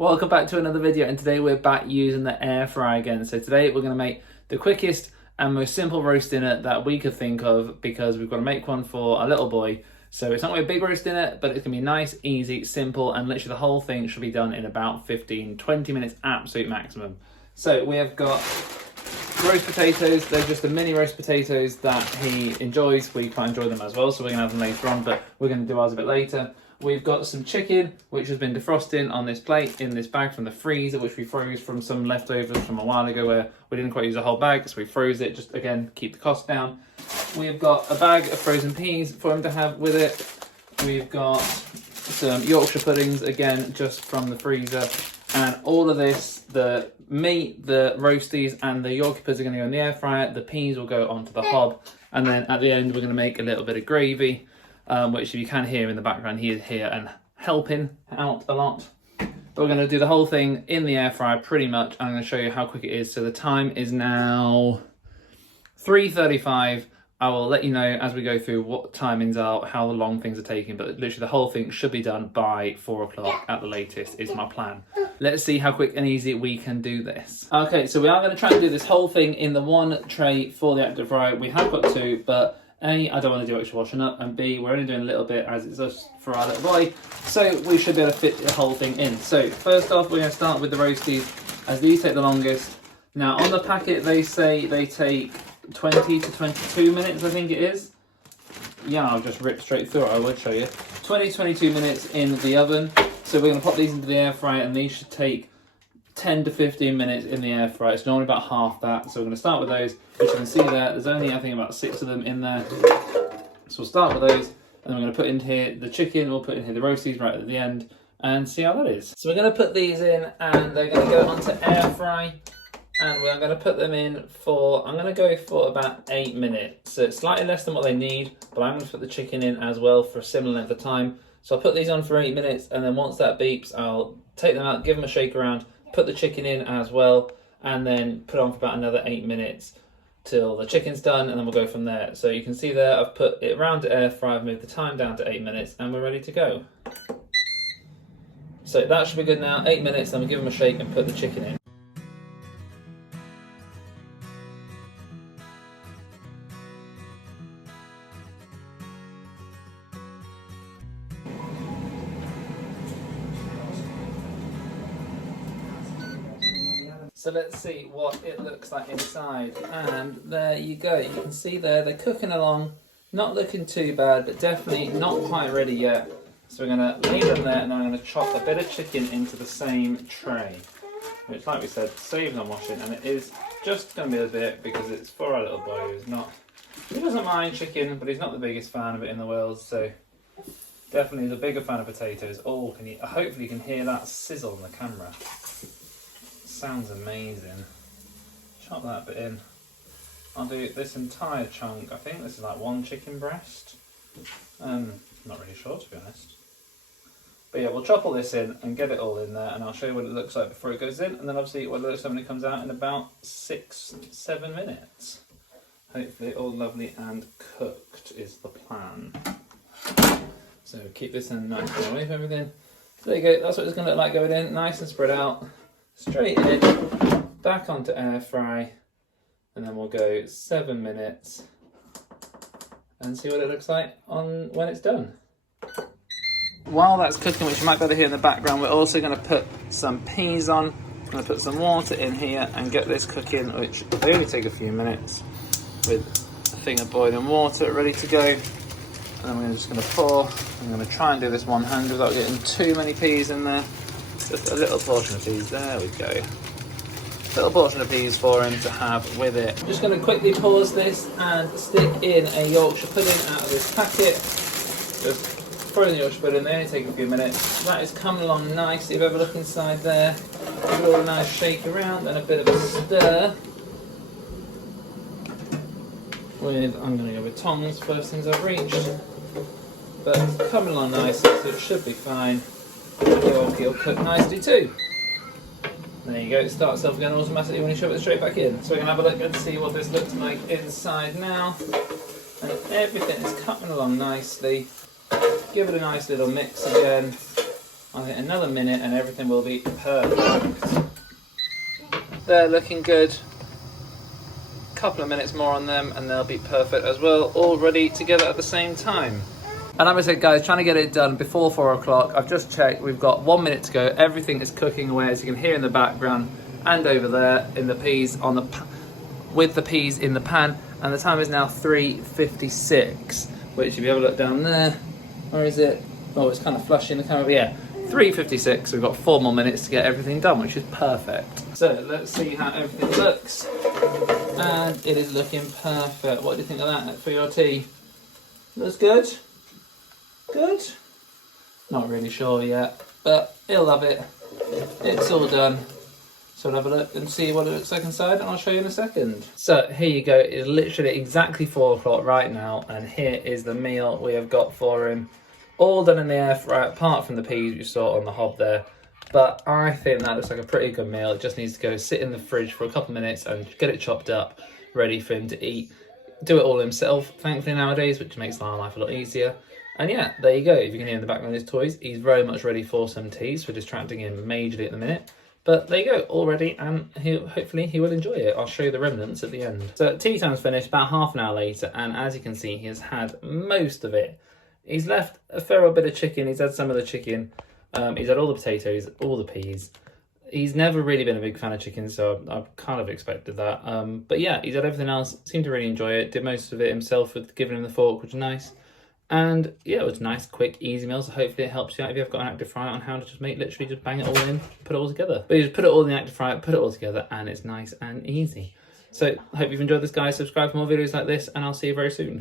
Welcome back to another video, and today we're back using the air fryer again. So today we're going to make the quickest and most simple roast dinner that we could think of, because we've got to make one for our little boy. So it's not going to be a big roast dinner, but it's going to be nice, easy, simple, and literally the whole thing should be done in about 15-20 minutes absolute maximum. So we have got roast potatoes. They're just the mini roast potatoes that he enjoys. We quite enjoy them as well, so we're going to have them later on, but we're going to do ours a bit later. We've got some chicken, which has been defrosting on this plate in this bag from the freezer, which we froze from some leftovers from a while ago where we didn't quite use a whole bag, so we froze it, just again, keep the cost down. We've got a bag of frozen peas for him to have with it. We've got some Yorkshire puddings, again, just from the freezer. And all of this, the meat, the roasties, and the Yorkshire puddings are going to go in the air fryer. The peas will go onto the hob. And then at the end, we're going to make a little bit of gravy. Which if you can hear in the background, he is here and helping out a lot. But we're going to do the whole thing in the air fryer pretty much. I'm going to show you how quick it is. So the time is now 3:35. I will let you know as we go through what timings are, how long things are taking, but literally the whole thing should be done by 4 o'clock at the latest is my plan. Let's see how quick and easy we can do this. Okay, so we are going to try and do this whole thing in the one tray for the active fryer. We have got two, but A, I don't want to do extra washing up, and B, we're only doing a little bit as it's just for our little boy, so we should be able to fit the whole thing in. So first off, we're going to start with the roasties, as these take the longest. Now on the packet they say they take 20 to 22 minutes, I think it is. Yeah, I'll just rip straight through it, I would show you. 20-22 minutes in the oven. So we're going to pop these into the air fryer, and these should take 10 to 15 minutes in the air fryer. It's normally about half that, so we're going to start with those. Which you can see there, there's only I think about 6 of them in there. So we'll start with those, and then we're going to put in here the chicken, we'll put in here the roasties right at the end, and see how that is. So we're going to put these in, and they're going to go onto air fry, and we're going to put them in for, I'm going to go for about 8 minutes. So it's slightly less than what they need, but I'm going to put the chicken in as well for a similar length of time. So I'll put these on for 8 minutes, and then once that beeps, I'll take them out, give them a shake around, put the chicken in as well, and then put on for about another 8 minutes till the chicken's done, and then we'll go from there. So you can see there, I've put it around to air fry, I've moved the time down to 8 minutes, and we're ready to go. So that should be good now, 8 minutes, then we'll give them a shake and put the chicken in. So let's see what it looks like inside, and there you go. You can see there, they're cooking along, not looking too bad, but definitely not quite ready yet. So we're going to leave them there, and then I'm going to chop a bit of chicken into the same tray, which, like we said, saves on washing, and it is just going to be a bit because it's for our little boy he doesn't mind chicken, but he's not the biggest fan of it in the world, so definitely is a bigger fan of potatoes. Oh, hopefully you can hear that sizzle on the camera. Sounds amazing. Chop that bit in. I'll do this entire chunk. I think this is like 1 chicken breast. Not really sure, to be honest. But yeah, we'll chop all this in and get it all in there, and I'll show you what it looks like before it goes in, and then obviously what it looks like when it comes out in about 6-7 minutes. Hopefully all lovely and cooked is the plan. So keep this in nice and away from everything. So there you go, that's what it's going to look like going in, nice and spread out. Straight in, back onto air fry, and then we'll go 7 minutes and see what it looks like when it's done. While that's cooking, which you might be able to hear in the background, we're also going to put some peas on. I'm going to put some water in here and get this cooking, which will only take a few minutes, with a thing of boiling water ready to go. And then we're just going to pour. I'm going to try and do this one hand without getting too many peas in there. Just a little portion of peas, there we go. Little portion of peas for him to have with it. I'm just going to quickly pause this and stick in a Yorkshire pudding out of this packet. Just throw in the Yorkshire pudding, they only take a few minutes. That is coming along nicely. If you ever look inside there, give it all a nice shake around and a bit of a stir. I'm going to go with tongs, first things I've reached. But it's coming along nicely, so it should be fine. It'll cook nicely too. There you go, it starts off again automatically when you shove it straight back in. So we're going to have a look and see what this looks like inside now. And everything is coming along nicely. Give it a nice little mix again. I think another minute and everything will be perfect. They're looking good. Couple of minutes more on them and they'll be perfect as well, all ready together at the same time. And like I said, guys, trying to get it done before 4 o'clock. I've just checked, we've got 1 minute to go. Everything is cooking away, as you can hear in the background, and over there in the peas on the with the peas in the pan. And the time is now 3:56, which if you have a look down there, where is it? Oh, it's kind of flushing the camera, but yeah, 3:56. We've got 4 more minutes to get everything done, which is perfect. So let's see how everything looks. And it is looking perfect. What do you think of that for your tea? Looks good? Good? Not really sure yet, but he'll love it. It's all done. So we'll have a look and see what it looks like inside, and I'll show you in a second. So here you go. It's literally exactly 4 o'clock right now, and here is the meal we have got for him. All done in the air fryer, apart from the peas you saw on the hob there. But I think that looks like a pretty good meal. It just needs to go sit in the fridge for a couple of minutes and get it chopped up, ready for him to eat. Do it all himself, thankfully nowadays, which makes our life a lot easier. And yeah, there you go. If you can hear in the background his toys, he's very much ready for some teas. We're distracting him majorly at the minute. But there you go, all ready, and hopefully he will enjoy it. I'll show you the remnants at the end. So tea time's finished about half an hour later, and as you can see, he has had most of it. He's left a fair old bit of chicken. He's had some of the chicken. He's had all the potatoes, all the peas. He's never really been a big fan of chicken, so I've kind of expected that. But yeah, he's had everything else. Seemed to really enjoy it. Did most of it himself with giving him the fork, which is nice. And yeah, it was a nice, quick, easy meal. So hopefully it helps you out if you've got an active fryer on how to just literally just bang it all in, put it all together. But you just put it all in the active fryer, put it all together, and it's nice and easy. So hope you've enjoyed this, guys. Subscribe for more videos like this, and I'll see you very soon.